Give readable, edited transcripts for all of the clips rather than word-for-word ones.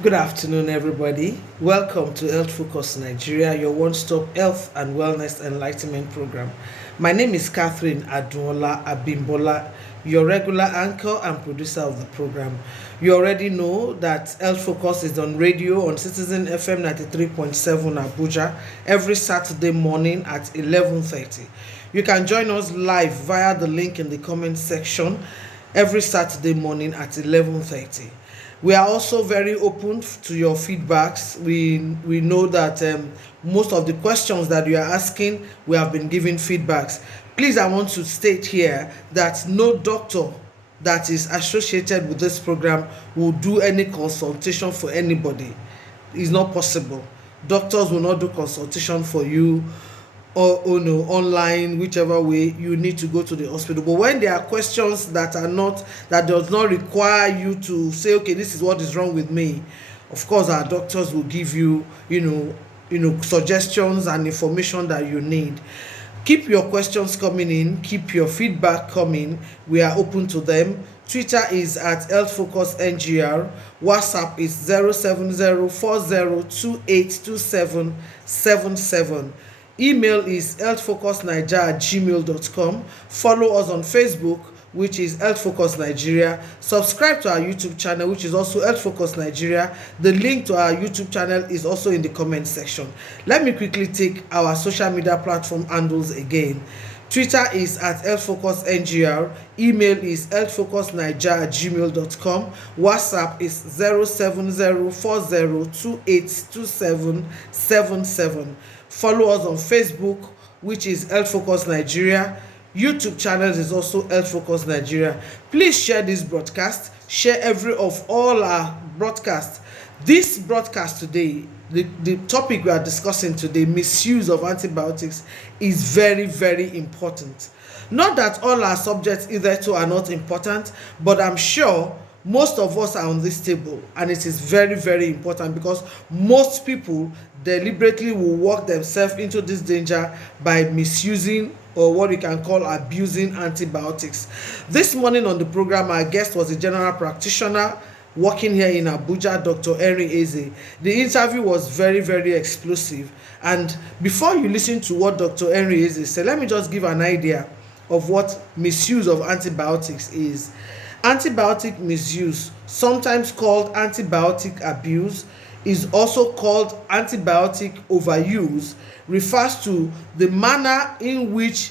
Good afternoon, everybody. Welcome to Health Focus Nigeria, your one stop health and wellness enlightenment program. My name is Catherine Adunola Abimbola, your regular anchor and producer of the program. You already know that Health Focus is on radio on Citizen FM 93.7 Abuja every Saturday morning at 11:30. You can join us live via the link in the comment section every Saturday morning at 11:30. We are also very open to your feedbacks. We know that most of the questions that you are asking, we have been giving feedbacks. Please, I want to state here that no doctor that is associated with this program will do any consultation for anybody. It's not possible. Doctors will not do consultation for you, or no, online, whichever way. You need to go to the hospital. But when there are questions that does not require you to say, okay, this is what is wrong with me, of course our doctors will give you, suggestions and information that you need. Keep your questions coming in, keep your feedback coming. We are open to them. Twitter is at Health Focus NGR. WhatsApp is 07040282777. Email is healthfocusnigeria@gmail.com. Follow us on Facebook, which is Health Focus Nigeria. Subscribe to our YouTube channel, which is also Health Focus Nigeria. The link to our YouTube channel is also in the comment section. Let me quickly take our social media platform handles again. Twitter is at healthfocusngr. Email is healthfocusnigeria@gmail.com. WhatsApp is 07040282777. Follow us on Facebook, which is Health Focus Nigeria. YouTube channel is also Health Focus Nigeria. Please share this broadcast. Share every of all our broadcasts. This broadcast today, the topic we are discussing today, misuse of antibiotics, is very, very important. Not that all our subjects hitherto are not important, but I'm sure most of us are on this table, and it is very, very important because most people deliberately will work themselves into this danger by misusing, or what we can call abusing, antibiotics. This morning on the program, our guest was a general practitioner working here in Abuja, Dr.Henry Eze. The interview was very, very explosive. And before you listen to what Dr. Henry Eze said, let me just give an idea of what misuse of antibiotics is. Antibiotic misuse, sometimes called antibiotic abuse, is also called antibiotic overuse, refers to the manner in which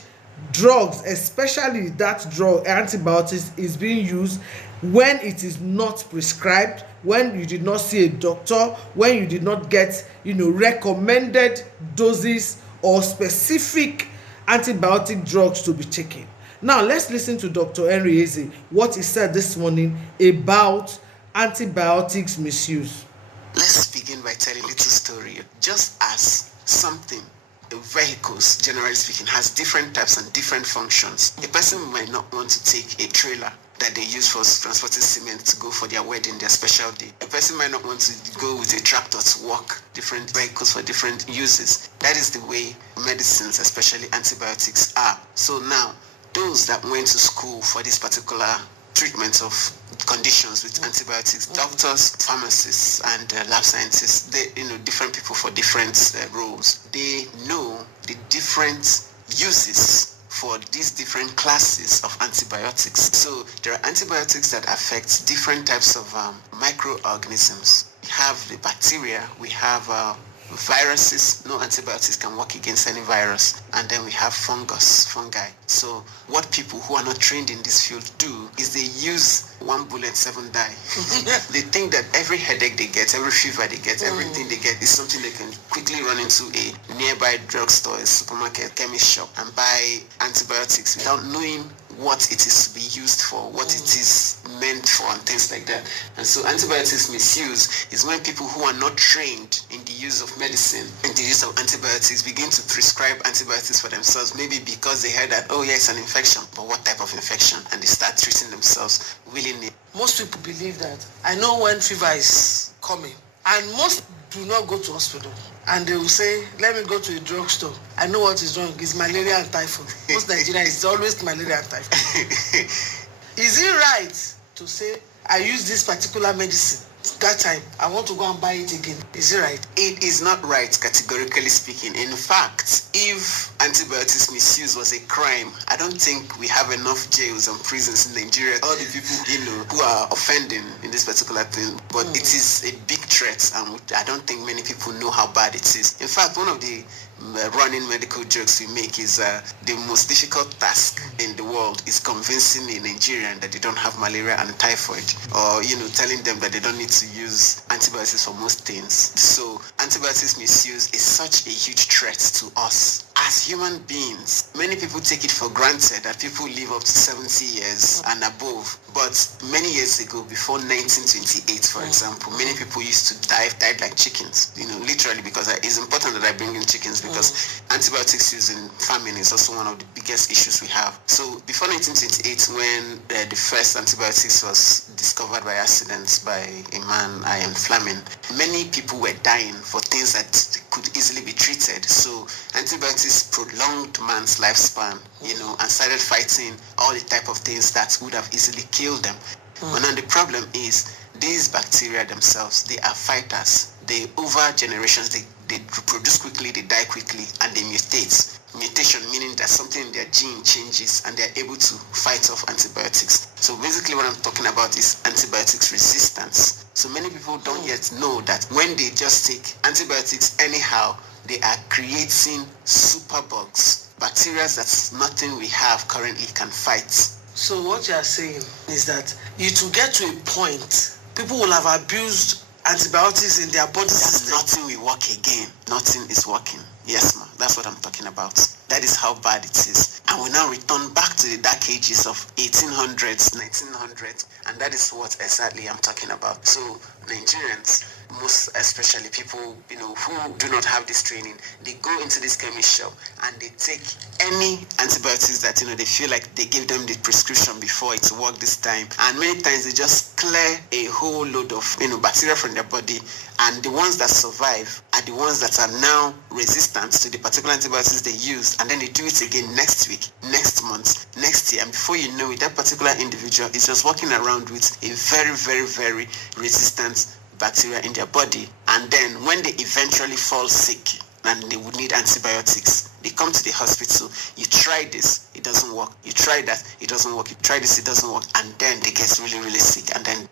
drugs, especially that drug antibiotics, is being used when it is not prescribed, when you did not see a doctor, when you did not get recommended doses or specific antibiotic drugs to be taken. Now let's listen to Dr. Henry Eze, what he said this morning about antibiotics misuse. Let's begin by telling a little story. Just as something, vehicles, generally speaking, has different types and different functions. A person might not want to take a trailer that they use for transporting cement to go for their wedding, their special day. A person might not want to go with a tractor to walk. Different vehicles for different uses. That is the way medicines, especially antibiotics, are. So now, those that went to school for this particular treatment of conditions with antibiotics, doctors, pharmacists, and lab scientists, they, different people for different roles, they know the different uses for these different classes of antibiotics. So there are antibiotics that affect different types of microorganisms. We have the bacteria, we have viruses. No antibiotics can work against any virus. And then we have fungi. So what people who are not trained in this field do is they use one bullet, seven die. They think that every headache they get, every fever they get, everything they get is something they can quickly run into a nearby drugstore, a supermarket, chemist shop, and buy antibiotics without knowing what it is to be used for, what it is meant for, and things like that. And so antibiotics misuse is when people who are not trained in the use of medicine and the use of antibiotics begin to prescribe antibiotics for themselves, maybe because they heard that, oh yeah, it's an infection, but what type of infection? And they start treating themselves willingly. Most people believe that. I know when fever is coming, and most do not go to hospital, and they will say, let me go to a drugstore. I know what is wrong. It's malaria and typhoid. Most Nigerians, it's always malaria and typhoid. Is it right to say, I use this particular medicine that time I want to go and buy it again. Is it right? It is not right, categorically speaking. In fact, if antibiotics misuse was a crime, I don't think we have enough jails and prisons in Nigeria. All the people, who are offending in this particular thing. But it is a big threat, and I don't think many people know how bad it is. In fact, one of the running medical jokes we make is the most difficult task in the world is convincing a Nigerian that they don't have malaria and typhoid, or telling them that they don't need to use antibiotics for most things. So antibiotics misuse is such a huge threat to us as human beings. Many people take it for granted that people live up to 70 years and above, but many years ago, before 1928, for example, many people used to died like chickens, literally, because it's important that I bring in chickens, because antibiotics used in farming is also one of the biggest issues we have. So before 1928, when the first antibiotics was discovered by accident by a man, Ian Fleming, many people were dying for things that could easily be treated. So antibiotics prolonged man's lifespan, and started fighting all the type of things that would have easily killed them. But now the problem is these bacteria themselves, they are fighters. They, over generations, they reproduce quickly, they die quickly, and they mutate. Mutation meaning that something in their gene changes and they're able to fight off antibiotics. So basically what I'm talking about is antibiotics resistance. So many people don't yet know that when they just take antibiotics anyhow, they are creating superbugs, bacteria that's nothing we have currently can fight. So what you are saying is that it will get to a point, people will have abused antibiotics in their body system. Nothing will work again. Nothing is working. Yes, ma'am. That's what I'm talking about. That is how bad it is. And we now return back to the dark ages of 1800s, 1900s, and that is what exactly I'm talking about. So Nigerians, most especially people, who do not have this training, they go into this chemist shop and they take any antibiotics that, they feel like they give them the prescription before it worked this time. And many times they just clear a whole load of, bacteria from their body. And the ones that survive are the ones that are now resistant to the particular antibiotics they used. And then they do it again next week, next month, next year. And before you know it, that particular individual is just walking around with a very, very, very resistant bacteria in their body. And then when they eventually fall sick and they would need antibiotics, they come to the hospital. You try this, it doesn't work. You try that, it doesn't work. You try this, it doesn't work. And then they get really, really sick. And then,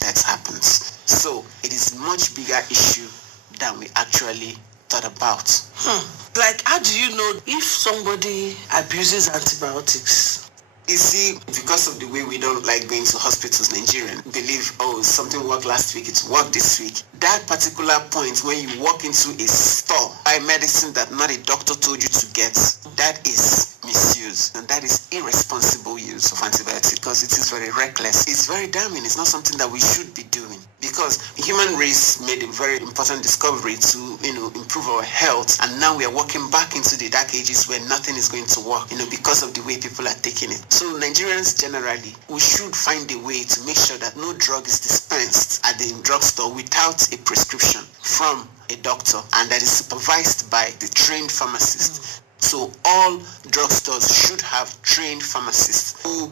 that happens. So it is much bigger issue than we actually thought about. Like, how do you know if somebody abuses antibiotics? You see, because of the way we don't like going to hospitals, Nigerian believe, something worked last week, it worked this week. That particular point when you walk into a store, buy medicine that not a doctor told you to get, that is misuse, and that is irresponsible use of antibiotics, because it is very reckless. It's very damning. It's not something that we should be doing, because the human race made a very important discovery to, improve our health, and now we are walking back into the dark ages where nothing is going to work, because of the way people are taking it. So Nigerians generally, we should find a way to make sure that no drug is dispensed at the drugstore without a prescription from a doctor, and that is supervised by the trained pharmacist. So all drugstores should have trained pharmacists who,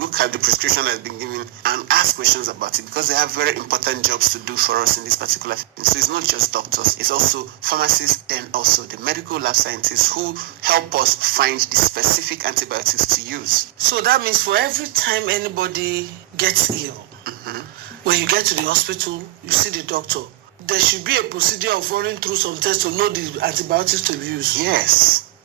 look at the prescription that's been given and ask questions about it, because they have very important jobs to do for us in this particular thing. So it's not just doctors, it's also pharmacists, then also the medical lab scientists who help us find the specific antibiotics to use. So that means for every time anybody gets ill, when you get to the hospital, you see the doctor, there should be a procedure of running through some tests to know the antibiotics to use.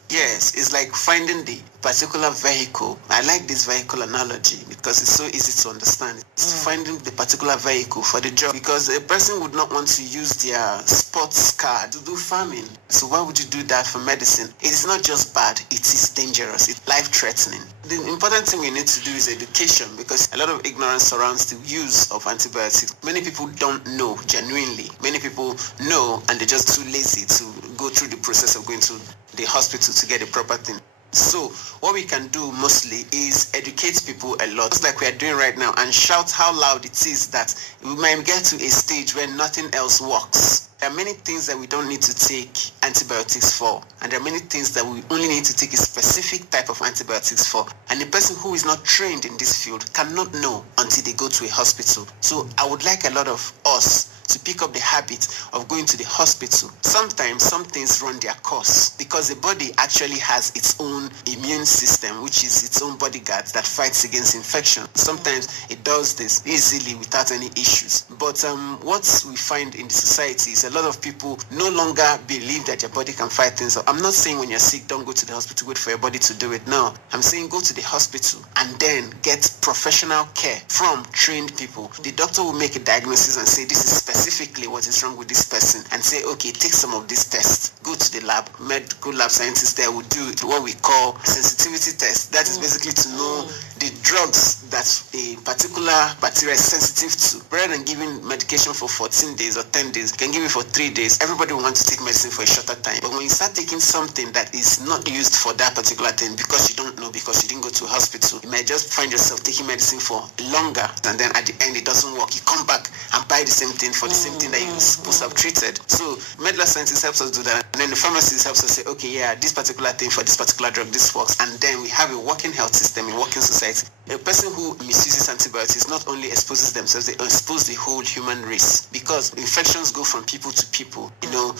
Yes, it's like finding the particular vehicle. I like this vehicle analogy because it's so easy to understand. It's finding the particular vehicle for the job, because a person would not want to use their sports car to do farming. So why would you do that for medicine? It is not just bad, it is dangerous, it's life-threatening. The important thing we need to do is education, because a lot of ignorance surrounds the use of antibiotics. Many people don't know genuinely. Many people know and they're just too lazy to go through the process of going to the hospital to get the proper thing. So what we can do mostly is educate people a lot, just like we are doing right now, and shout how loud it is that we might get to a stage where nothing else works. There are many things that we don't need to take antibiotics for, and there are many things that we only need to take a specific type of antibiotics for. And a person who is not trained in this field cannot know until they go to a hospital. So I would like a lot of us to pick up the habit of going to the hospital. Sometimes some things run their course because the body actually has its own immune system, which is its own bodyguard that fights against infection. Sometimes it does this easily without any issues. But what we find in the society is a lot of people no longer believe that your body can fight things. I'm not saying when you're sick, don't go to the hospital, wait for your body to do it. No, I'm saying go to the hospital and then get professional care from trained people. The doctor will make a diagnosis and say this is specifically what is wrong with this person and say, okay, take some of these tests, go to the lab, medical lab scientists there will do what we call sensitivity test. That is basically to know the drugs that a particular bacteria is sensitive to. Rather than giving medication for 14 days or 10 days, you can give it for 3 days. Everybody will want to take medicine for a shorter time. But when you start taking something that is not used for that particular thing because you don't know, because you didn't go to a hospital, you might just find yourself taking medicine for longer, and then at the end it doesn't work. You come back and buy the same thing for the same thing that you were supposed to have treated. So medical scientists helps us do that, and then the pharmacist helps us say, okay, yeah, this particular thing for this particular drug, this works, and then we have a working health system, a working society. A person who misuses antibiotics not only exposes themselves, they expose the whole human race, because infections go from people to people,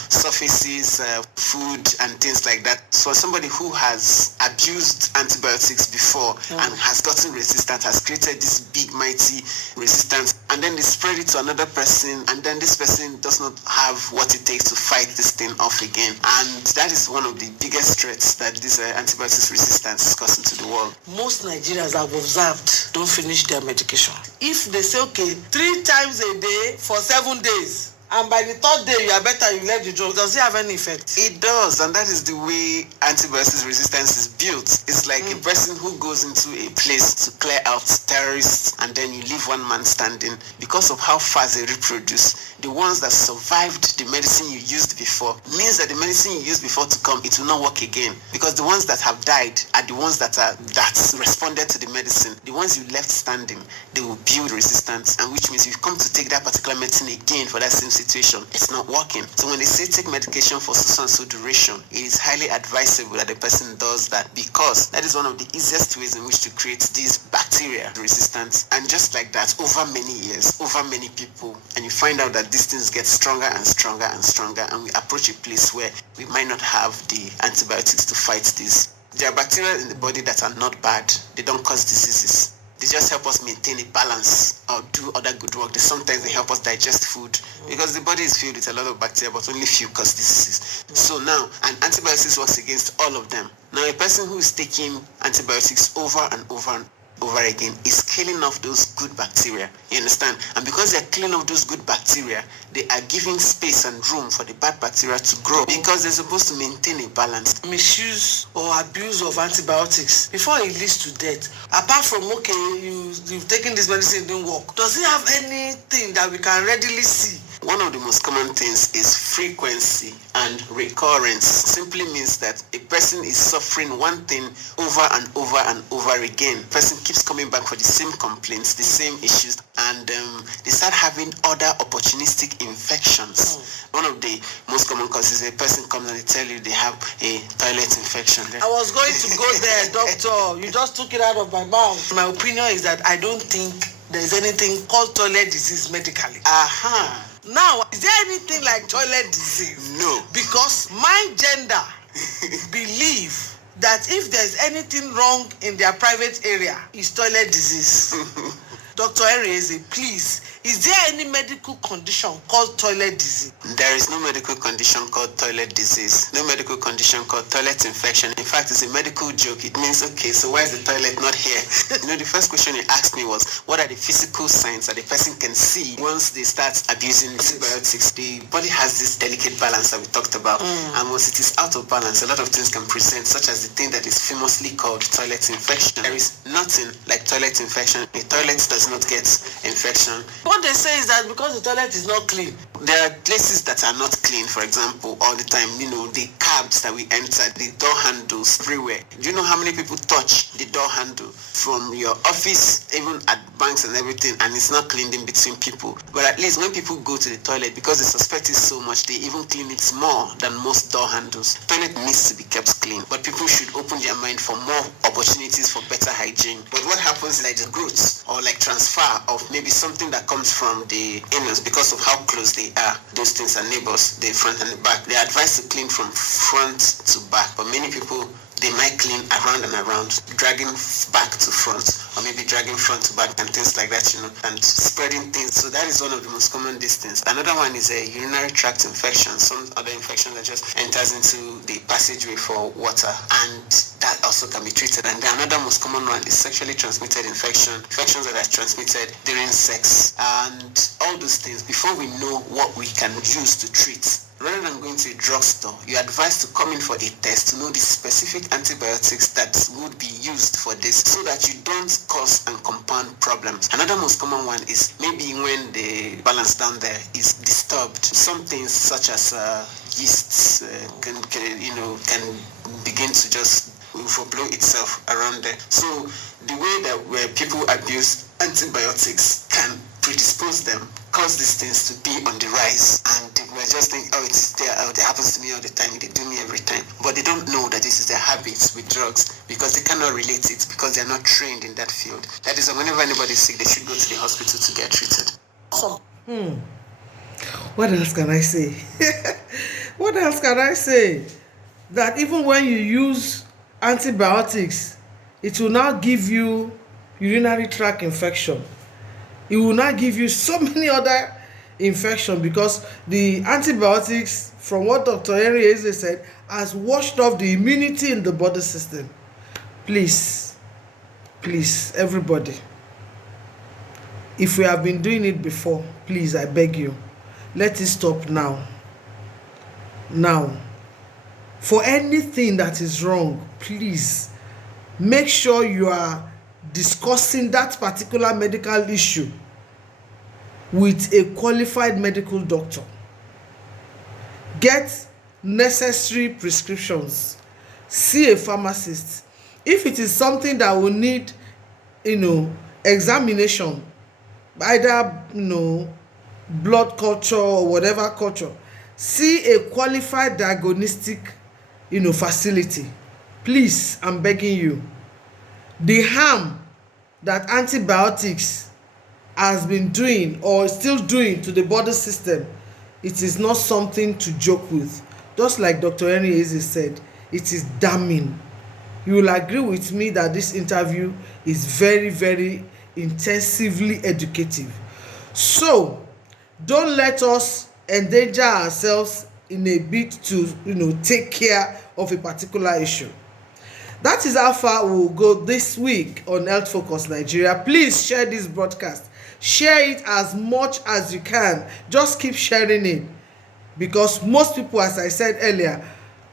surfaces, food and things like that. So somebody who has abused antibiotics before and has gotten resistant, has created this big mighty resistance, and then they spread it to another person, and then this person does not have what it takes to fight this thing off again. And that is one of the biggest threats that this antibiotics resistance is causing to the world. Most Nigerians have observed don't finish their medication. If they say, okay, 3 times a day for 7 days, and by the 3rd day you are better, you left the drug, does it have any effect? It does, and that is the way antibiotics resistance is built. It's like a person who goes into a place to clear out terrorists, and then you leave one man standing. Because of how fast they reproduce, the ones that survived the medicine you used before means that the medicine you used before to come, it will not work again, because the ones that have died are the ones that responded to the medicine. The ones you left standing, they will build resistance, and which means you've come to take that particular medicine again for that same situation, it's not working. So when they say take medication for so and so duration, it is highly advisable that the person does that, because that is one of the easiest ways in which to create these bacteria resistance. And just like that, over many years, over many people, and you find out that these things get stronger and stronger and stronger, and we approach a place where we might not have the antibiotics to fight this. There are bacteria in the body that are not bad. They don't cause diseases. They just help us maintain a balance or do other good work. Sometimes they help us digest food, because the body is filled with a lot of bacteria, but only few cause diseases. So now, and antibiotics works against all of them. Now, a person who is taking antibiotics over and over and over again is killing off those good bacteria. You understand? And because they're killing off those good bacteria, they are giving space and room for the bad bacteria to grow, because they're supposed to maintain a balance. Misuse or abuse of antibiotics before it leads to death, apart from, okay, you've taken this medicine, it didn't work, does it have anything that we can readily see? One of the most common things is frequency and recurrence. Simply means that a person is suffering one thing over and over and over again. The person keeps coming back for the same complaints, the same issues, and they start having other opportunistic infections. One of the most common causes is a person comes and they tell you they have a toilet infection. I was going to go there, doctor. You just took it out of my mouth. My opinion is that I don't think there is anything called toilet disease medically. Aha. Now, is there anything like toilet disease? No. Because my gender believe that if there's anything wrong in their private area, it's toilet disease. Dr. Henry Eze, please, is there any medical condition called toilet disease? There is no medical condition called toilet disease. No medical condition called toilet infection. In fact, it's a medical joke. It means, okay, so why is the toilet not here? The first question you asked me was, what are the physical signs that the person can see once they start abusing antibiotics? The body has this delicate balance that we talked about. And once it is out of balance, a lot of things can present, such as the thing that is famously called toilet infection. There is nothing like toilet infection. A toilet does does not get infection. What they say is that because the toilet is not clean. There are places that are not clean, for example, all the time, the cabs that we enter, the door handles everywhere. Do you know how many people touch the door handle from your office, even at banks and everything, and it's not cleaned in between people? But at least when people go to the toilet, because they suspect it so much, they even clean it more than most door handles. Toilet needs to be kept clean, but people should open their mind for more opportunities for better hygiene. But what happens is like the growth or like transfer of maybe something that comes from the anus because of how close they are. Those things are neighbors, the front and the back. They are advised to clean from front to back, but many people, they might clean around and around, dragging back to front, or maybe dragging front to back and things like that, and spreading things. So that is one of the most common distance. Another one is a urinary tract infection, some other infection that just enters into the passageway for water, and that also can be treated. And then another most common one is sexually transmitted infections that are transmitted during sex, and all those things. Before we know what we can use to treat, rather than going to a drugstore, you're advised to come in for a test to know the specific antibiotics that would be used for this, so that you don't cause and compound problems. Another most common one is maybe when the balance down there is disturbed. Some things such as yeasts can begin to just overflow itself around there. So the way that where people abuse antibiotics can predispose them, cause these things to be on the rise, and we just think, it's there, it happens to me all the time, they do me every time. But they don't know that this is their habits with drugs, because they cannot relate it, because they're not trained in that field. That is, whenever anybody is sick, they should go to the hospital to get treated. What else can I say? What else can I say? That even when you use antibiotics, it will now give you urinary tract infection. It will not give you so many other infections, because the antibiotics, from what Dr. Henry Eze said, has washed off the immunity in the body system. Please, everybody, if we have been doing it before, please, I beg you, let it stop now. For anything that is wrong, please make sure you are discussing that particular medical issue with a qualified medical doctor. Get necessary prescriptions. See a pharmacist. If it is something that will need, examination, either, blood culture or whatever culture, see a qualified diagnostic, facility. Please, I'm begging you. The harm that antibiotics has been doing or still doing to the body system, it is not something to joke with. Just like Dr. Henry Eze said, it is damning. You will agree with me that this interview is very, very intensively educative. So don't let us endanger ourselves in a bid to take care of a particular issue. That is how far we will go this week on Health Focus Nigeria. Please share this broadcast. Share it as much as you can. Just keep sharing it, because most people, as I said earlier,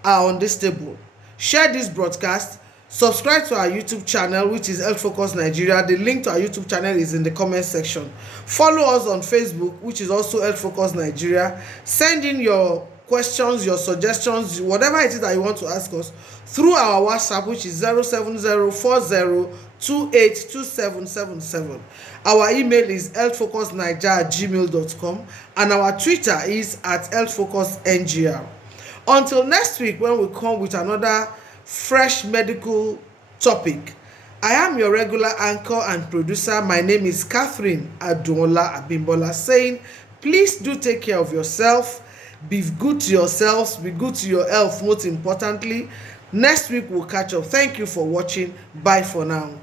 are on this table. Share this broadcast. Subscribe to our YouTube channel, which is Health Focus Nigeria. The link to our YouTube channel is in the comment section. Follow us on Facebook, which is also Health Focus Nigeria. Send in your questions, your suggestions, whatever it is that you want to ask us, through our WhatsApp, which is 07040282777. Our email is healthfocusnigeria@gmail.com, and our Twitter is @healthfocusngr. Until next week, when we come with another fresh medical topic, I am your regular anchor and producer. My name is Catherine Adunola Abimbola, saying, please do take care of yourself. Be good to yourselves. Be good to your health, most importantly. Next week, we'll catch up. Thank you for watching. Bye for now.